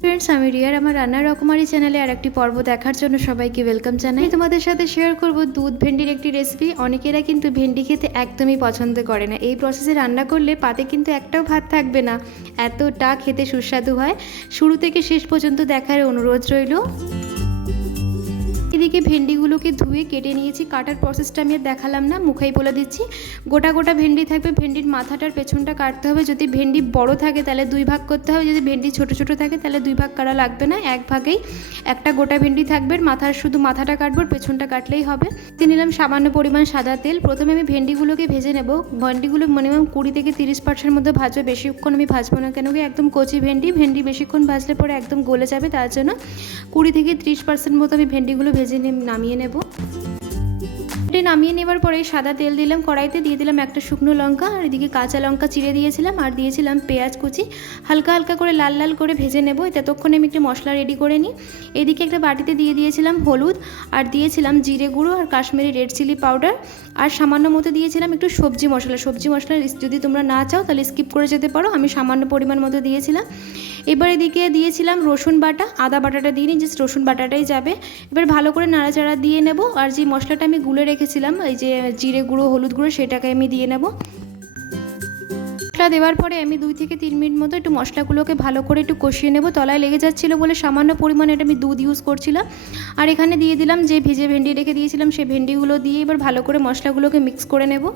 Friends আমি রিয়ার আমার রান্নার রকমারি চ্যানেলে আরেকটি পর্ব দেখার জন্য সবাইকে ওয়েলকাম জানাই। তোমাদের সাথে শেয়ার করব দুধ ভেন্ডির একটি রেসিপি। অনেকেরা কিন্তু ভেন্ডি খেতে একদমই পছন্দ করে না। এই প্রসেসে রান্না করলে পাতে কিন্তু একটাও ভাত থাকবে না, এতটা খেতে সুস্বাদু হয়। শুরু থেকে শেষ পর্যন্ত দেখার অনুরোধ রইল। এদিকে ভেন্ডিগুলোকে ধুয়ে কেটে নিয়েছি। কাটার প্রসেসটা আমি আর দেখালাম না, মুখেই বলে দিচ্ছি। গোটা গোটা ভেন্ডি থাকবে, ভেন্ডির মাথাটার পেছনটা কাটতে হবে। যদি ভেন্ডি বড় থাকে তাহলে 2 ভাগ করতে হবে, যদি ভেন্ডি ছোট ছোট থাকে তাহলে 2 ভাগ করা লাগবে না, 1 ভাগেই একটা গোটা ভেন্ডি থাকবে। মাথার শুধু মাথাটা কাটবো, পেছনটা কাটলেই হবে। দিয়ে নিলাম সামান্য পরিমাণ সাদা তেল। প্রথমে আমি ভেন্ডিগুলোকে ভেজে নেব। ভেন্ডিগুলো মিনিমাম 20 থেকে 30% মধ্যে ভাজবো, বেশিক্ষণ আমি ভাজবো না, কেন কি একদম কচি ভেন্ডি বেশিক্ষণ ভাজলে পরে একদম গলে যাবে, তার জন্য 20 থেকে 30% মতো আমি ভেন্ডিগুলো ভেজে নামিয়ে নেব। নামিয়ে নেবার পরে সাদা তেল দিলাম কড়াইতে, দিয়ে দিলাম একটা শুকনো লঙ্কা, আর এদিকে কাঁচা লঙ্কা চিড়ে দিয়েছিলাম, আর দিয়েছিলাম পেঁয়াজ কুচি। হালকা হালকা করে লাল লাল করে ভেজে নেব। ততক্ষণে আমি একটু মশলা রেডি করে নিই। এদিকে একটা বাটিতে দিয়ে দিয়েছিলাম হলুদ, আর দিয়েছিলাম জিরে গুঁড়ো আর কাশ্মীরি রেড চিলি পাউডার, আর সামান্য মতো দিয়েছিলাম একটু সবজি মশলা যদি তোমরা না চাও তাহলে স্কিপ করে যেতে পারো, আমি সামান্য পরিমাণ মতো দিয়েছিলাম। এবার এদিকে দিয়েছিলাম রসুন বাটা, আদা বাটাটা দিইনি, জাস্ট রসুন বাটাটাই যাবে। এবার ভালো করে নাড়াচাড়া দিয়ে নেব। আর যে মশলাটা আমি গুলে রেখেছিলাম, এই যে জিরে গুঁড়ো হলুদ গুঁড়ো, সেটাকে আমি দিয়ে নেব। মশলা দেওয়ার পরে আমি 2 থেকে 3 মিনিট মতো একটু মশলাগুলোকে ভালো করে একটু কষিয়ে নেব। তলায় লেগে যাচ্ছিলো বলে সামান্য পরিমাণে এটা আমি দুধ ইউজ করছিলাম। আর এখানে দিয়ে দিলাম যে ভেজে ভেন্ডি রেখে দিয়েছিলাম, সেই ভেন্ডিগুলো দিয়ে এবার ভালো করে মশলাগুলোকে মিক্স করে নেব।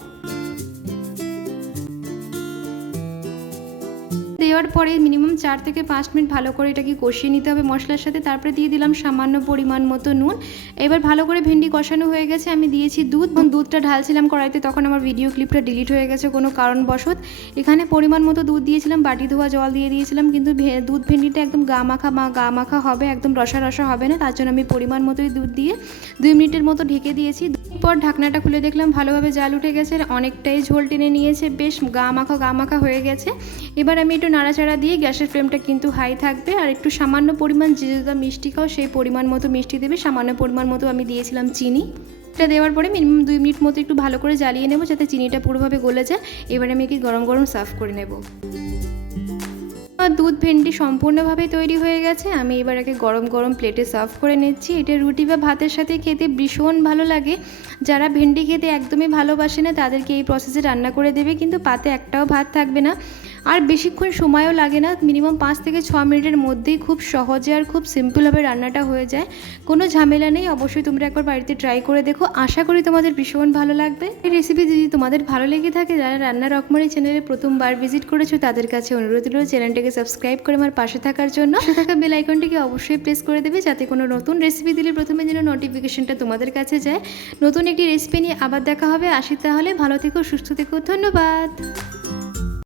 দেওয়ার পরে মিনিমাম 4 থেকে 5 মিনিট ভালো করে এটাকে কষিয়ে নিতে হবে মশলার সাথে। তারপরে দিয়ে দিলাম সামান্য পরিমাণ মতো নুন। এবার ভালো করে ভেন্ডি কষানো হয়ে গেছে, আমি দিয়েছি দুধটা ঢালছিলাম কড়াইতে, তখন আমার ভিডিও ক্লিপটা ডিলিট হয়ে গেছে কোনো কারণবশত। এখানে পরিমাণ মতো দুধ দিয়েছিলাম, বাটি ধোয়া জল দিয়ে দিয়েছিলাম, কিন্তু দুধ ভেন্ডিটা একদম গা মাখা হবে, একদম রসা রসা হবে না, তার জন্য আমি পরিমাণ মতোই দুধ দিয়ে 2 মিনিটের মতো ঢেকে দিয়েছি। পর ঢাকনাটা খুলে দেখলাম ভালোভাবে জাল উঠে গেছে, অনেকটাই ঝোল টেনে নিয়েছে, বেশ গা মাখা হয়ে গেছে। এবার আমি একটু নাড়াচাড়া দিয়ে, গ্যাসের ফ্লেমটা কিন্তু হাই থাকবে, আর একটু সামান্য পরিমাণ যে মিষ্টি খাও সেই পরিমাণ মতো মিষ্টি দেবে। সামান্য পরিমাণ মতো আমি দিয়েছিলাম চিনি। এটা দেওয়ার পরে মিনিমাম 2 মিনিট মতো একটু ভালো করে জ্বালিয়ে নেব, যাতে চিনিটা পুরোভাবে গলে যায়। এবার আমি কি গরম গরম সার্ভ করে নেব। দুধ ভেন্ডি সম্পূর্ণভাবে তৈরি হয়ে গেছে। আমি এবার একে গরম গরম প্লেটে সার্ভ করে নিচ্ছি। এটা রুটি বা ভাতের সাথে খেতে ভীষণ ভালো লাগে। যারা ভেন্ডি খেতে একদমই ভালোবাসে না তাদেরকে এই প্রসেসে রান্না করে দেবে, কিন্তু পাতে একটাও ভাত থাকবে না, আর বেশিক্ষণ সময়ও লাগে না। মিনিমাম 5 থেকে 6 মিনিটের মধ্যেই খুব সহজে আর খুব সিম্পলভাবে রান্নাটা হয়ে যায়, কোনো ঝামেলা নেই। অবশ্যই তোমরা একবার বাড়িতে ট্রাই করে দেখো, আশা করি তোমাদের ভীষণ ভালো লাগবে। এই রেসিপি যদি তোমাদের ভালো লেগে থাকে, যারা রান্নার রকমারি চ্যানেলে প্রথমবার ভিজিট করেছো তাদের কাছে অনুরোধ রইল চ্যানেলটাকে সাবস্ক্রাইব করে আমার পাশে থাকার জন্য। পাশে থাকা বেল আইকনটিকে অবশ্যই প্রেস করে দেবে, যাতে কোনো নতুন রেসিপি দিলে প্রথমে যেন নোটিফিকেশনটা তোমাদের কাছে যায়। নতুন একটি রেসিপি নিয়ে আবার দেখা হবে। আসি তাহলে, ভালো থেকো, সুস্থ থেকো, ধন্যবাদ।